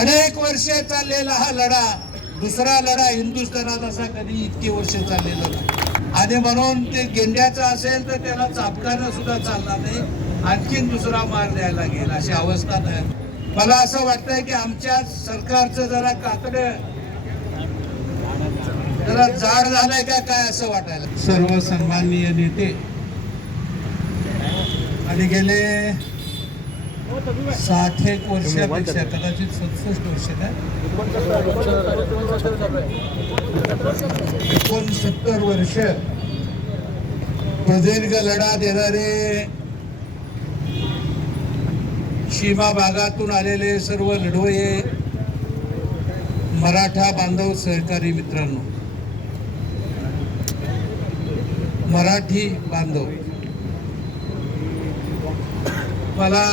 अनेक वर्ष चाललेला हा लढा दुसरा लढा हिंदुस्थानात असा कधी इतकी वर्ष चाललेला नाही. आणि म्हणून ते गेंड्याचा असेल तर त्याला चापकानं सुद्धा चालणार नाही. आणखीन दुसरा मार द्यायला लागेल अशी अवस्था नाही. मला असं वाटतंय की आमच्या सरकारचं जरा कातड जरा जाड झालंय का काय असं वाटायला? सर्व सन्माननीय नेते. आणि गेले साठ एक वर्षापेक्षा कदाचित सदुसष्ट वर्ष काय एकोणसत्तर वर्ष. प्रदीर्घ लढा देणारे सीमा भागातून आलेले सर्व लढवये मराठा बांधव सहकारी मित्रांनो. मराठी बांधव. मला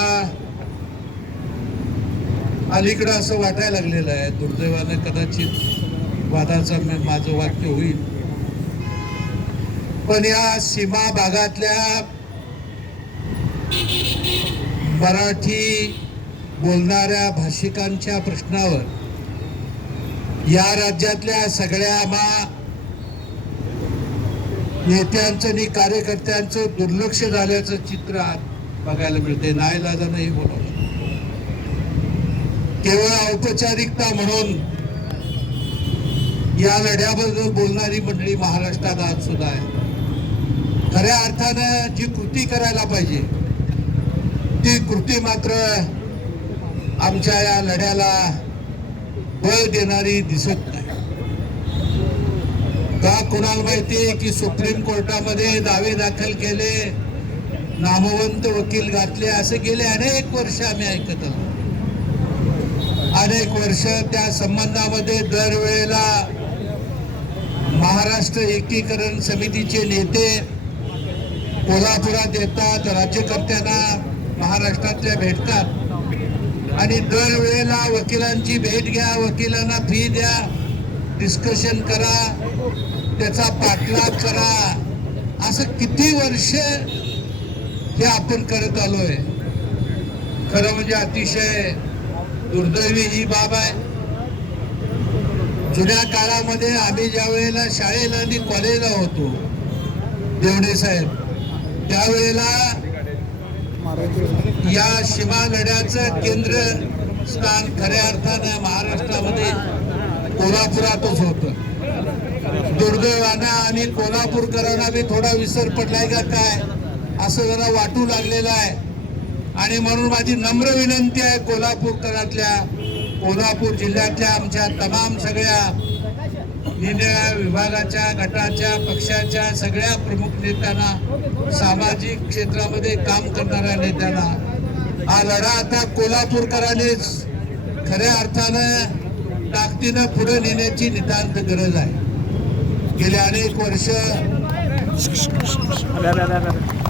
अलीकडं असं वाटायला लागलेलं आहे. दुर्दैवानं कदाचित वादाचं माझं वाक्य होईल. पण या सीमा भागातल्या मराठी बोलणाऱ्या भाषिकांच्या प्रश्नावर या राज्यातल्या सगळ्या मा नेत्यांचं आणि कार्यकर्त्यांचं दुर्लक्ष झाल्याचं चित्र बघायला मिळते नाईलाजानं हे बोलावं केवळ औपचारिकता म्हणून या लढ्याबद्दल बोलणारी मंडळी महाराष्ट्रात आज सुद्धा आहे. खऱ्या अर्थानं जी कृती करायला पाहिजे ती कृती मात्र आमच्या या लढ्याला बळ देणारी दिसत नाही. का कोणाला माहिती आहे की सुप्रीम कोर्टामध्ये दावे दाखल केले नामवंत वकील घातले असे गेले अनेक वर्ष आम्ही ऐकत आलो अनेक वर्ष त्या संबंधामध्ये दरवेळेला महाराष्ट्र एकीकरण समितीचे नेते कोल्हापुरात येतात राज्यकर्त्यांना महाराष्ट्रातल्या भेटतात. आणि दरवेळेला वकिलांची भेट घ्या वकिलांना फी द्या डिस्कशन करा त्याचा पाठलाग करा. असं किती वर्ष हे आपण करत आलोय. खरं म्हणजे अतिशय दुर्दैवी ही बाब आहे. जुन्या काळामध्ये आम्ही ज्या वेळेला शाळेला आणि कॉलेजला होतो देवडे साहेब त्यावेळेला या सीमा लढ्याचं केंद्र स्थान खऱ्या अर्थानं महाराष्ट्रामध्ये कोल्हापुरातच होत. दुर्दैवानं आणि कोल्हापूरकरांना बी थोडा विसर पडलाय का काय असं जरा वाटू लागलेलं आहे. आणि म्हणून माझी नम्र विनंती आहे कोल्हापूरकरातल्या कोल्हापूर जिल्ह्यातल्या आमच्या तमाम सगळ्या निरनिळ्या विभागाच्या गटाच्या पक्षाच्या सगळ्या प्रमुख नेत्यांना सामाजिक क्षेत्रामध्ये काम करणाऱ्या नेत्यांना. हा लढा आता कोल्हापूरकरांनीच खऱ्या अर्थानं ताकदीनं पुढे नेण्याची नितांत गरज आहे. गेले अनेक वर्ष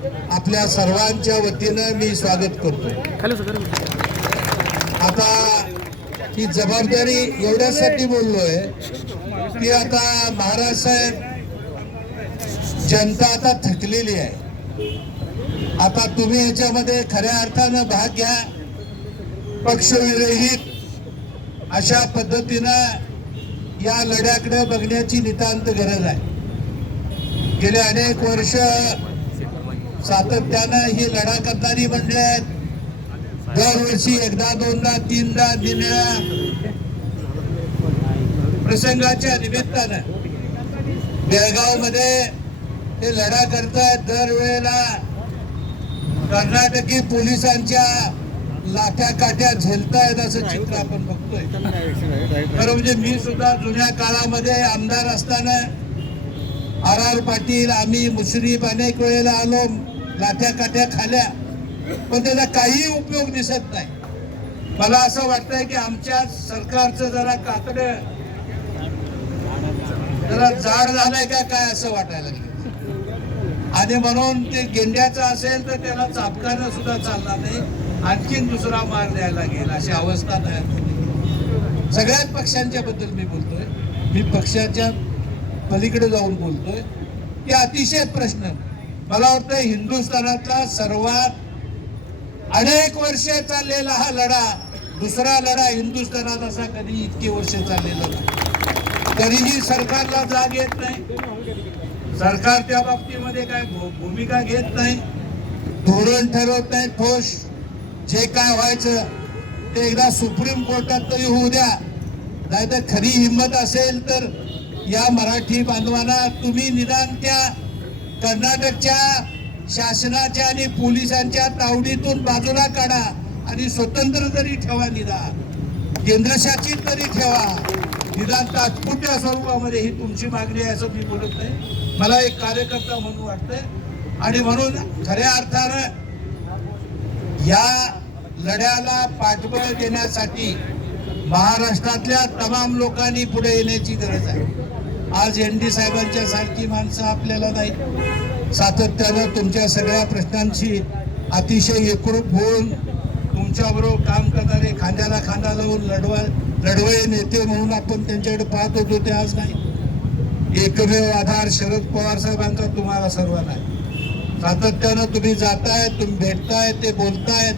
आपल्या सर्वांच्या वतीनं मी स्वागत करतो आता ही जबाबदारी एवढ्यासाठी बोललोय की आता महाराज साहेब जनता आता थकलेली आहे. आता तुम्ही याच्यामध्ये खऱ्या अर्थानं भाग घ्या पक्षविरहित अशा पद्धतीनं या लढ्याकडे बघण्याची नितांत गरज आहे. गेले अनेक वर्ष सातत्यानं ही लढा करणारी मंडळी आहेत. दरवर्षी एकदा दोनदा तीनदा दिनवेळा प्रसंगाच्या निमित्तानं बेळगावमध्ये ते लढा करतायत. दरवेळेला कर्नाटकी पोलिसांच्या लाठ्या काठ्या झेलतायत असं चित्र आपण बघतोय. खरं म्हणजे मी सुद्धा जुन्या काळामध्ये आमदार असताना आर आर पाटील आम्ही मुश्रीफ अनेक वेळेला आलो लाठ्या काठ्या खाल्या. पण त्याचा काही उपयोग दिसत नाही. मला असं वाटतंय की आमच्या सरकारचं जरा कातड जरा जाड झालंय का काय असं वाटायला लागलं आणि म्हणून ते गेंड्याचं असेल तर त्याला चापकानं सुद्धा चालणार नाही. आणखीन दुसरा मार द्यायला लागेल अशी अवस्था तयार झाली सगळ्याच पक्षांच्या बद्दल मी बोलतोय. मी पक्षाच्या पलीकडे जाऊन बोलतोय. की अतिशय प्रश्न मला वाटतं हिंदुस्थानातला सर्वात अनेक वर्ष चाललेला हा लढा दुसरा लढा हिंदुस्थानात असा कधी इतके वर्ष चाललेला नाही. तरीही सरकारला जाग येत नाही. सरकार त्या बाबतीमध्ये काय भूमिका घेत नाही. धोरण ठरवत नाही. ठोस जे काय व्हायचं ते एकदा सुप्रीम कोर्टात तरी होऊ द्या. नाहीतर खरी हिंमत असेल तर या मराठी बांधवांना तुम्ही निदान त्या कर्नाटकच्या शासनाच्या आणि पोलिसांच्या तावडीतून बाजूला काढा आणि स्वतंत्र तरी ठेवा निदान. केंद्रशासित तरी ठेवा. निदान तात्पुरत्या स्वरूपामध्ये ही तुमची मागणी आहे असं मी बोलत नाही. मला एक कार्यकर्ता म्हणून वाटतंय. आणि म्हणून खऱ्या अर्थानं या लढ्याला पाठबळ देण्यासाठी महाराष्ट्रातल्या तमाम लोकांनी पुढे येण्याची गरज आहे. आज एन डी साहेबांच्या सारखी माणसं आपल्याला नाही सातत्यानं तुमच्या सगळ्या प्रश्नांशी अतिशय एकरूप होऊन तुमच्याबरोबर काम करणारे खांद्याला खांदा लावून लढवा लढवय नेते म्हणून आपण त्यांच्याकडे पाहत होतो ते आज नाही. एकमेव आधार शरद पवार साहेबांचा तुम्हाला सर्वांना आहे. सातत्यानं तुम्ही जाताय तुम्ही भेटताय ते बोलतायत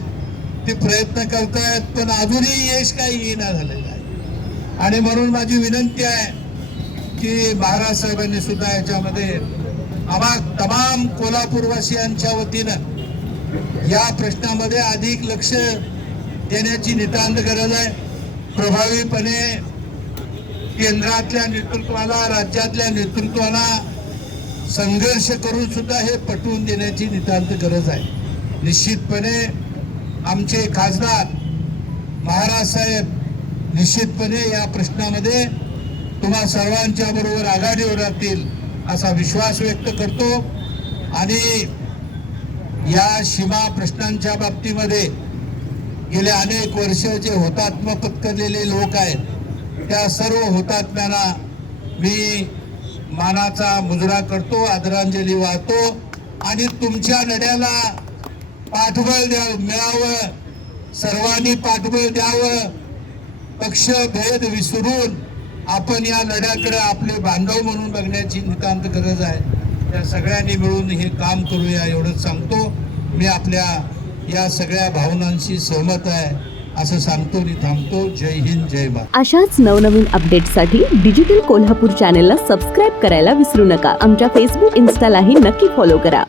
ते प्रयत्न करतायत पण अजूनही यश काही येईना झालेलं आहे. आणि म्हणून माझी विनंती आहे की महाराज सुद्धा याच्यामध्ये आम्हा तमाम कोल्हापूरवासियांच्या वतीनं या प्रश्नामध्ये अधिक लक्ष देण्याची नितांत गरज आहे. प्रभावीपणे केंद्रातल्या नेतृत्वाला राज्यातल्या नेतृत्वाला संघर्ष करून सुद्धा हे पटवून देण्याची नितांत गरज आहे. निश्चितपणे आमचे खासदार महाराज साहेब निश्चितपणे या प्रश्नामध्ये तुम्हा सर्वांच्या बरोबर आघाडीवर राहतील असा विश्वास व्यक्त करतो. आणि या सीमा प्रश्नांच्या बाबतीमध्ये गेले अनेक वर्ष जे हुतात्मा पत्करलेले लोक आहेत त्या सर्व हुतात्म्यांना मी मानाचा मुजरा करतो आदरांजली वाहतो. आणि तुमच्या लढ्याला पाठबळ द्या मिळावं. सर्वांनी पाठबळ द्यावं. पक्ष भेद विसरून आपण या लढ्याकडे आपले बांधव म्हणून बघण्याची नितांत गरज आहे. त्या सगळ्यांनी मिळून हे काम करूया एवढंच सांगतो. मी आपल्या या सगळ्या भावनांशी सहमत आहे असं सांगतो मी थांबतो. जय हिंद जय भारत. अशाच नवनवीन अपडेटसाठी डिजिटल कोल्हापूर चॅनेलला सबस्क्राईब करायला विसरू नका. आमच्या फेसबुक इन्स्टालाही नक्की फॉलो करा.